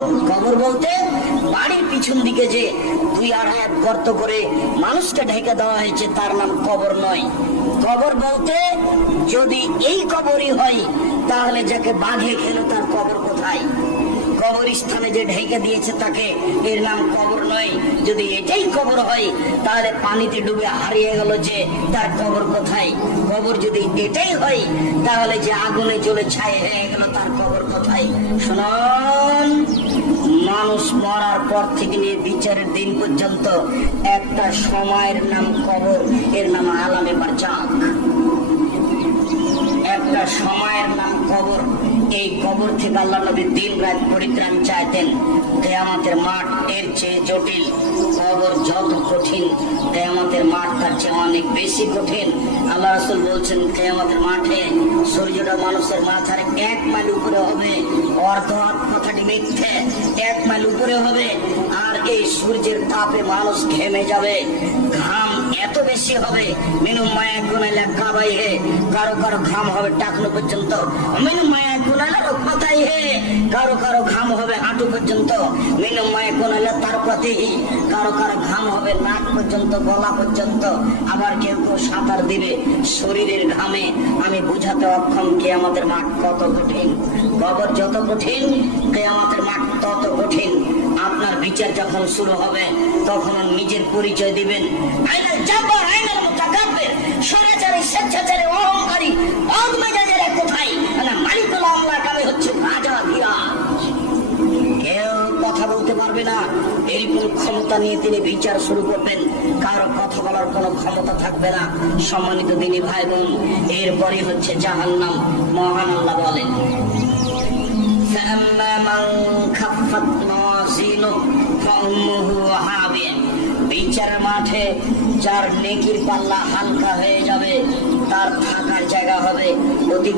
কবর বলতে বাড়ির পিছন দিকে যে 2-2.5 হাত গর্ত করে মানুষকে ঢেকে দেওয়া হয়েছে তার নাম কবর নয়। কবর বলতে যদি এই কবরই হয় তাহলে যাকে বাঘে খেলো তার কবর কোথায়? কবরস্থানে যে ঢেকে দিয়েছে তাকে, এর নাম কবর নয়। যদি এটাই কবর হয় তাহলে পানিতে ডুবে হারিয়ে গেল যে তার কবর কোথায়? কবর যদি এটাই হয় তাহলে যে আগুনে জ্বলে ছাই হয়ে গেল তার কবর কোথায়? শুনুন, মানুষ মরার পর থেকে নিয়ে বিচারের দিন পর্যন্ত একটা সময়ের নাম কবর, এর নাম আলামে বারজাখ। একটা সময়ের নাম কবর। এই কবর থেকে আল্লাহ নবী দিন রাত পরিত্রাণ চাইতেন। কিয়ামতের মাঠ এর চেয়ে জটিল। কবর যত কঠিন, কিয়ামতের মাঠ তার চেয়ে অনেক বেশি কঠিন। আল্লাহ রাসূল বলছেন, কিয়ামতের মাঠে সূর্যটা মানুষের মাথার 1 মাইল উপরে হবে। অর্ধ কথাটি মিথ্যে, 1 মাইল উপরে হবে। আর এই সূর্যের তাপে মানুষ ঘেমে যাবে। ঘাম এত বেশি হবে, মিনুম মায়া গুনাইলা কাবাই হে, কারো কারো ঘাম হবে টাকনো পর্যন্ত। মিনুম মায়া গুনাইলা রূপতাই হে, কারো কারো ঘাম হবে হাঁটু পর্যন্ত। মিনুম মায়া গুনাইলা তার প্রতিহি, কারো কারো ঘাম হবে নাক পর্যন্ত, গলা পর্যন্ত। আবার কেউ কেউ সাঁতার দিবে শরীরের ঘামে। আমি বুঝাতে অক্ষম কিয়ামতের মাঠ কত কঠিন। কবর যত কঠিন, কিয়ামতের মাঠ তত কঠিন। আপনার বিচার যখন শুরু হবে তখন নিজের পরিচয় দিবেন। আইনাল জাব্বার, আইনাল মুতাকাব্বির, স্বৈরাচারী, স্বেচ্ছাচারী, অহংকারী, অগমেজাজেরা কোথায়? না, মালিকুল আমলার কামে হচ্ছে রাজা ধীরাজ। কেউ কথা বলতে পারবে না। এইরকম ক্ষমতা নিয়ে তিনি বিচার শুরু করবেন। কারো কথা বলার কোনো ক্ষমতা থাকবে না। সম্মানিত দিনী ভাই বোন, এরপরই হচ্ছে জাহান্নাম। মহান আল্লাহ বলেন, فأما من خفت موازينه فأمه هاوية। বিচারের মাঠে যার নেকির পাল্লা হালকা হয়ে যাবে তার থাকার জায়গা হবে অতি